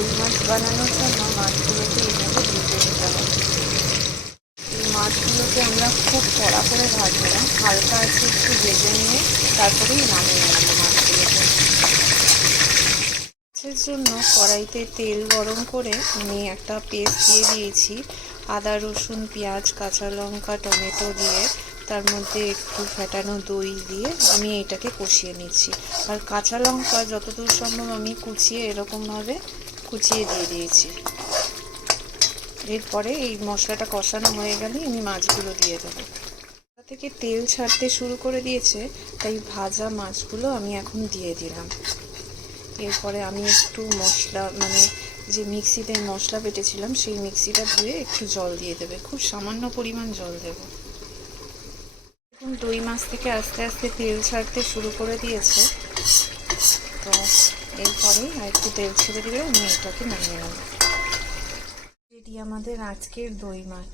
দই মাছ বানানোর জন্য মাছগুলোকে এইভাবে ভেজে নিতে হবে। এই মাছগুলোকে আমরা খুব কড়া করে ভাজবো না, হালকা আছে একটু ভেজে নিয়ে তারপরেই নামিয়ে নেবো মাছগুলোকে। মাছের জন্য কড়াইতে তেল গরম করে আমি একটা পেস্ট দিয়ে দিয়েছি, আদা রসুন পেঁয়াজ কাঁচা লঙ্কা টমেটো দিয়ে তার মধ্যে একটু ফেটানো দই দিয়ে আমি এটাকে কষিয়ে নিচ্ছি। আর কাঁচা লঙ্কা যতদূর সম্ভব আমি কুচিয়ে এরকমভাবে কুচিয়ে দিয়ে দিয়েছি। এরপরে এই মশলাটা কষানো হয়ে গেলে আমি মাছগুলো দিয়ে দেবো। থেকে তেল ছাড়তে শুরু করে দিয়েছে, তাই ভাজা মাছগুলো আমি এখন দিয়ে দিলাম। এরপরে আমি একটু মশলা যে মিক্সিতে মশলা বেটেছিলাম সেই মিক্সিটা ধুয়ে একটু জল দিয়ে দেবে, খুব সামান্য পরিমাণ জল দেব। এখন দই মাছ থেকে আস্তে আস্তে তেল ছাড়তে শুরু করে দিয়েছে, তো এরপরেই আর একটু তেল ছেড়ে দিলে আমি এটাকে নামিয়ে নেব। রেডি আমাদের আজকের দই মাছ।